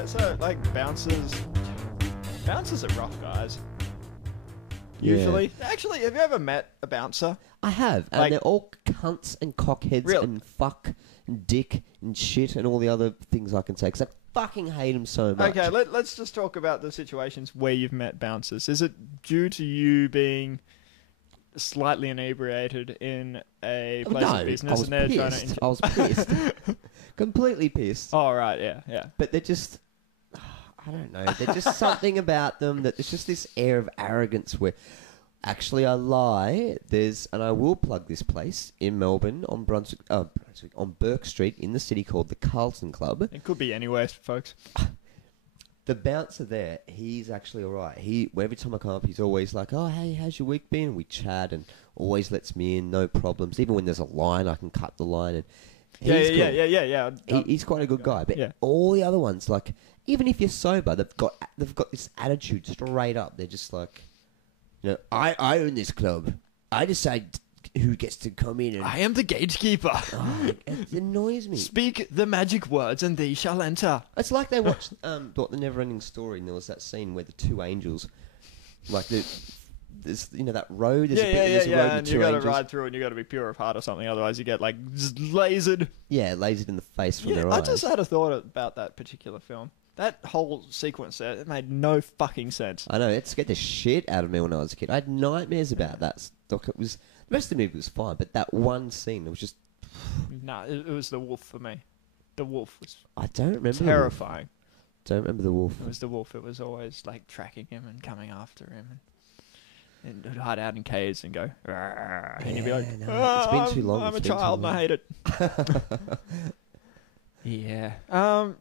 Yeah, so like bouncers are rough guys. Yeah. Usually. Actually, have you ever met a bouncer? I have, and Like- they're all cunts and cockheads Really? and fuck and dick and shit and all the other things I can say, because I fucking hate them so much. Okay, let's just talk about the situations where you've met bouncers. Is it due to you being slightly inebriated in a place of business and they're trying to... I was pissed. Completely pissed. Oh, right, yeah. But they're just... I don't know. There's just something about them that there's just this air of arrogance where... Actually, I lie. And I will plug this place in Melbourne on on Burke Street in the city called the Carlton Club. It could be anywhere, folks. The bouncer there, he's actually all right. Every time I come up, he's always like, "Oh, hey, how's your week been?" We chat and always lets me in, no problems. Even when there's a line, I can cut the line. And Yeah. He's quite a good guy. But yeah. all the other ones, like, even if you're sober, they've got this attitude straight up. They're just like, you know, I own this club. I decide who gets to come in. And, I am the gatekeeper. oh, it annoys me. Speak the magic words and thee shall enter. It's like they watched the Never-Ending Story, and there was that scene where the two angels, like there's that road. There's a road and you got to ride through, and you got to be pure of heart or something. Otherwise, you get like lasered. Yeah, lasered in the face from their I eyes. just had a thought about that particular film. That whole sequence there, it made no fucking sense. I know, it scared the shit out of me when I was a kid. I had nightmares about that stuff. The rest of the movie was fine, but that one scene, it was just... No, it was the wolf for me. The wolf was I don't remember. terrifying. Don't remember the wolf. It was the wolf. It was always like tracking him and coming after him, and it'd hide out in caves and go, "Argh," and you'd be like, no, it's been too long. I'm It's a been too child and I long. hate it. Yeah.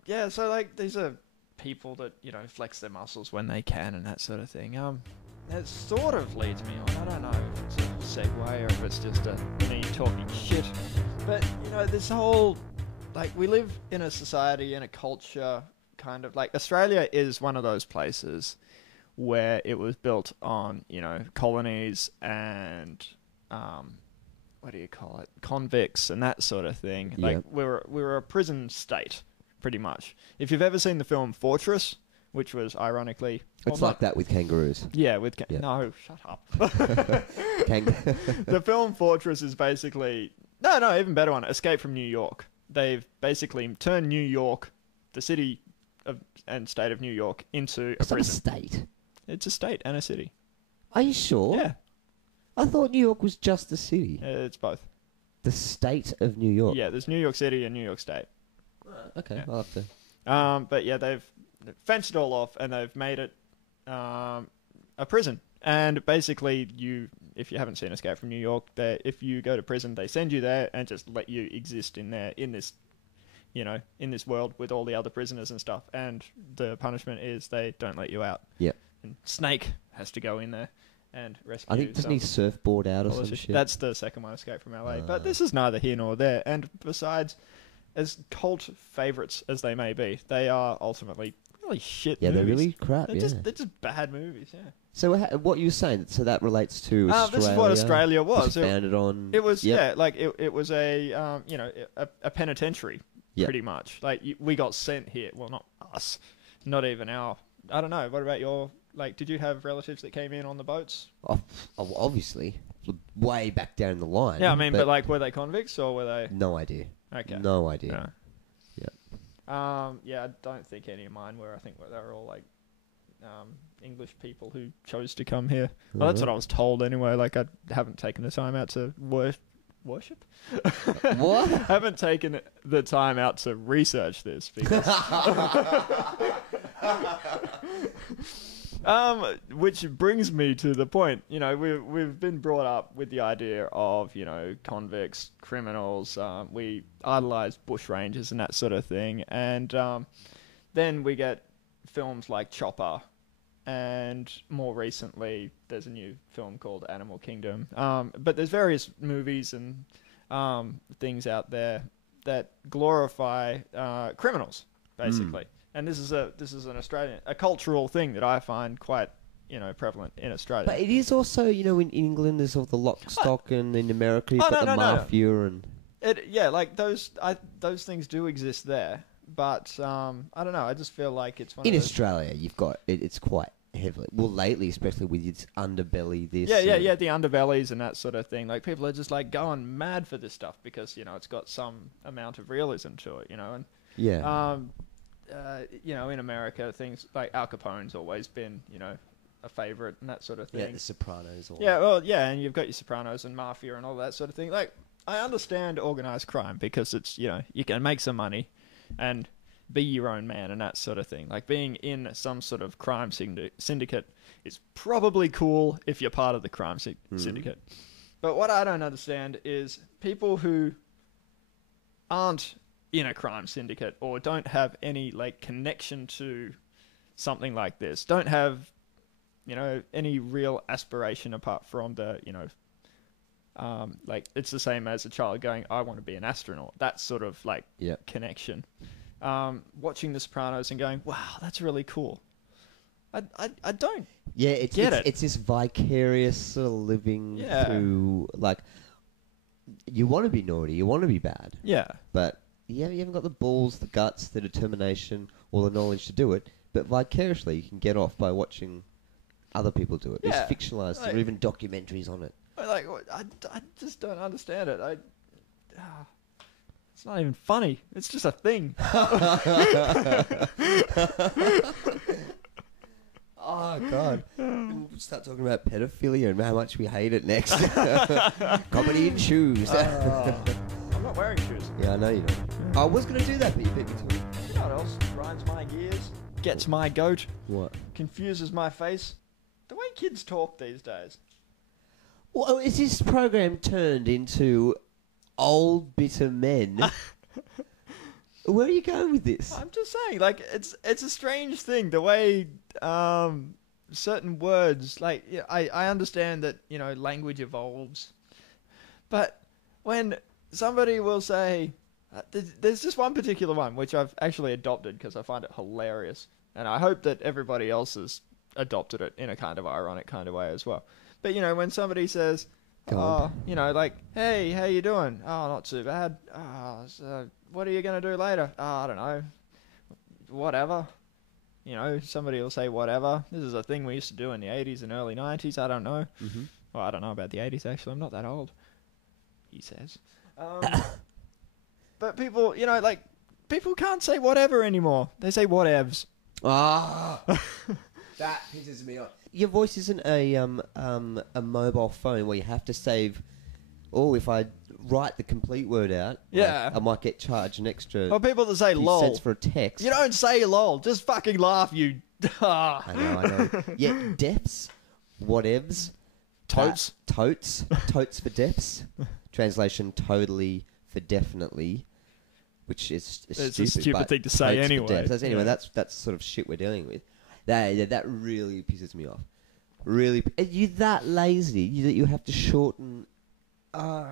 Yeah. So like, these are people that flex their muscles when they can and that sort of thing. That sort of leads me on. I don't know if it's a segue or if it's just me talking shit. But this whole we live in a society and a culture kind of like Australia is one of those places where it was built on colonies and what do you call it, convicts and that sort of thing. Yep. Like we're a prison state pretty much. If you've ever seen the film Fortress, which was ironically It's like that with kangaroos. yeah, with Yeah. no, shut up. Kang- The film Fortress is basically no, even better one. Escape from New York. They've basically turned New York, the city and state of New York, into a It's not a prison. state. It's a state and a city. Are you sure? Yeah, I thought New York was just a city. it's both. The state of New York. Yeah, there's New York City and New York State. Okay, Yeah. I'll have to... But yeah, they've fenced it all off and they've made it a prison. And basically, if you haven't seen Escape from New York, if you go to prison, they send you there and just let you exist in there in this world with all the other prisoners and stuff. And the punishment is they don't let you out. Yep. And Snake has to go in there and rescue. I think doesn't he surfboard out or some politician. shit? That's the second one, Escape from LA. But this is neither here nor there. And besides, as cult favourites as they may be, they are ultimately really shit Yeah, movies. they're really crap, They're yeah. just bad movies, yeah. So what you were saying, so that relates to Australia? This is what Australia was. Founded on... It was, Yep. it was a penitentiary, Yep. pretty much. Like, we got sent here. Well, not us. Not even our... I don't know. What about your... Like, did you have relatives that came in on the boats? Oh, obviously. Way back down the line. Yeah, I mean, but like, were they convicts or were they... No idea. Okay. No idea. No. Yeah. Yeah, I don't think any of mine were. I think they were all like English people who chose to come here. Well, that's what I was told anyway. Like, I haven't taken the time out to worship. What? Haven't taken the time out to research this because which brings me to the point. We've been brought up with the idea of convicts, criminals. We idolize bushrangers and that sort of thing, and then we get films like Chopper, and more recently there's a new film called Animal Kingdom. But there's various movies and things out there that glorify criminals, basically. And this is an Australian, a cultural thing that I find quite, prevalent in Australia. But it is also, in England, there's all the lock, stock, and in America, you've got the mafia and... Like those things do exist there, but I don't know. I just feel like it's one In of those... Australia, you've got it's quite heavily. Well, lately, especially with its underbelly, this. Yeah, the underbellies and that sort of thing. Like, people are just, like, going mad for this stuff because, you know, it's got some amount of realism to it, you know, and... Yeah. You know, in America, things like Al Capone's always been, you know, a favorite and that sort of thing. Yeah, The Sopranos. Yeah, well, yeah, and you've got your Sopranos and Mafia and all that sort of thing. Like, I understand organized crime because it's, you know, you can make some money and be your own man and that sort of thing. Like, being in some sort of crime syndicate is probably cool if you're part of the crime syndicate. But what I don't understand is people who aren't in a crime syndicate or don't have any, like, connection to something like this, don't have, you know, any real aspiration apart from the, you know, like, it's the same as a child going, I want to be an astronaut. That sort of, like, connection. Watching The Sopranos and going, wow, that's really cool. I don't get it. It's this vicarious sort of living through, like, you want to be naughty, you want to be bad. Yeah. But you haven't got the balls, the guts, the determination, or the knowledge to do it. But vicariously, you can get off by watching other people do it. Yeah. There's fictionalized or even documentaries on it. Like, I just don't understand it. It's not even funny. It's just a thing. Oh, God. We'll start talking about pedophilia and how much we hate it next. Comedy in shoes. I'm not wearing shoes. Yeah, I know you don't. I was going to do that, but you beat me to it. You know what else grinds my gears? Gets my goat? What? Confuses my face? The way kids talk these days. Well, is this program turned into old, bitter men? Where are you going with this? I'm just saying, like, it's a strange thing, the way certain words, like, yeah, I understand that, you know, language evolves, but when somebody will say, there's just one particular one, which I've actually adopted because I find it hilarious, and I hope that everybody else has adopted it in a kind of ironic kind of way as well. But, you know, when somebody says, you know, like, hey, how you doing? Oh, not too bad. Oh, so what are you going to do later? Oh, I don't know. Whatever. You know, somebody will say whatever. This is a thing we used to do in the 80s and early 90s. I don't know. Mm-hmm. Well, I don't know about the 80s, actually. I'm not that old, he says. But people, you know, like, people can't say whatever anymore. They say whatevs. Ah. That pisses me off. Your voice isn't a mobile phone where you have to save. Oh, if I write the complete word out, yeah, I might get charged an extra. Or people that say lol. Cents for a text. You don't say lol. Just fucking laugh, you. I know. Yeah, depths, whatevs, totes for depths. Translation: totally for definitely, which is it's a stupid thing to say anyway. Anyway, that's sort of shit we're dealing with. That really pisses me off. Really, are you that lazy that you have to shorten? I'm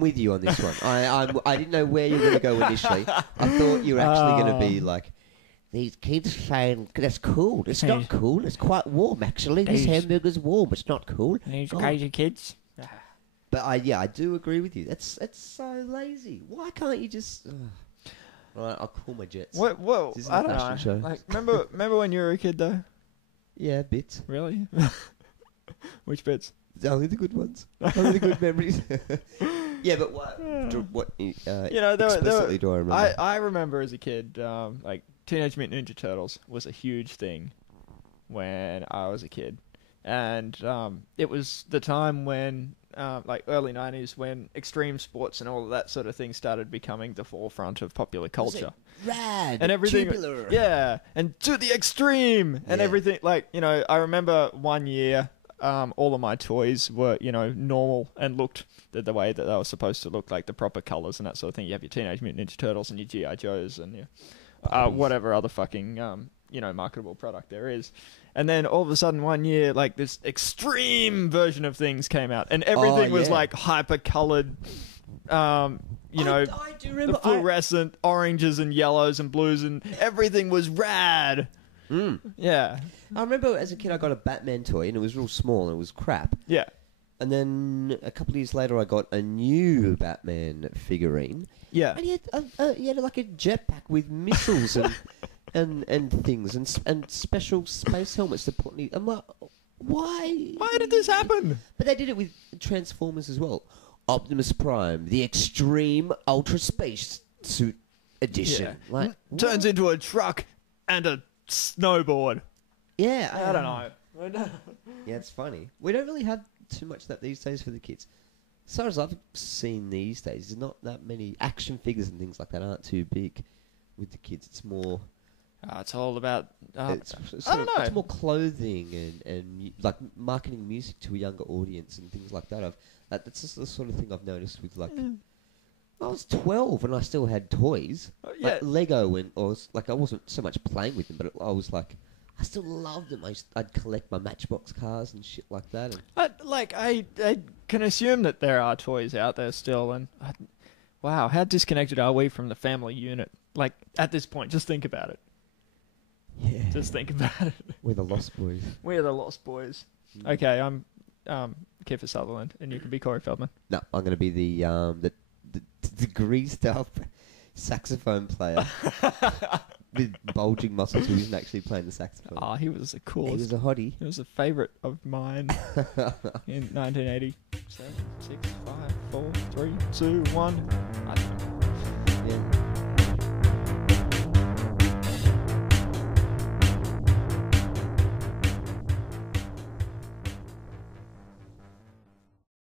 with you on this one. I didn't know where you were going to go initially. I thought you were actually going to be like, these kids saying that's cool. It's not cool. It's quite warm actually. This hamburger's warm. It's not cool. These crazy kids. But I do agree with you. It's so lazy. Why can't you just? Right, I'll call my jets. Well, I don't know. Show. Like, remember when you were a kid though? Yeah, bits. Really? Which bits? Only the good ones. Only the good memories. Yeah, but what? You know, explicitly do I remember? I remember as a kid, like Teenage Mutant Ninja Turtles was a huge thing when I was a kid, and it was the time when. Like early 90s when extreme sports and all of that sort of thing started becoming the forefront of popular culture. Rad, and everything, tubular. Yeah, and to the extreme and everything. Like, you know, I remember one year, all of my toys were, you know, normal and looked the way that they were supposed to look, like the proper colors and that sort of thing. You have your Teenage Mutant Ninja Turtles and your G.I. Joes and your whatever other fucking you know, marketable product there is. And then all of a sudden one year, like, this extreme version of things came out, and everything was like hyper-colored, you know, I do remember the fluorescent oranges and yellows and blues, and everything was rad. Yeah. I remember as a kid I got a Batman toy, and it was real small, and it was crap. Yeah. And then a couple of years later, I got a new Batman figurine, Yeah. and he had like a jetpack with missiles and things and special space helmets to put. I'm like, why? Why did this happen? But they did it with Transformers as well. Optimus Prime, the Extreme Ultra Space Suit Edition. Yeah. Like, Turns into a truck and a snowboard. yeah, I don't know. Yeah, it's funny. We don't really have too much of that these days for the kids. As far as I've seen these days, there's not that many action figures and things like that aren't too big with the kids. It's more... It's all about... it's I don't know. It's more clothing and like marketing music to a younger audience and things like that. That's just the sort of thing I've noticed with like... I was 12 and I still had toys. Yeah. Like Lego I wasn't so much playing with them, but I was like... I still loved them. I'd collect my Matchbox cars and shit like that. And I can assume that there are toys out there still, and wow, how disconnected are we from the family unit? Like, at this point, just think about it. yeah, Just think about it. we're the Lost Boys. We're the Lost Boys. Okay, I'm Kiefer Sutherland, and you can be Corey Feldman. No, I'm going to be the greased up saxophone player with bulging muscles who isn't actually playing the saxophone. Oh, he was the He coolest. was a hottie. He was a favourite of mine in 1980. 7, 6, 5, 4, 3, 2, 1. I don't know.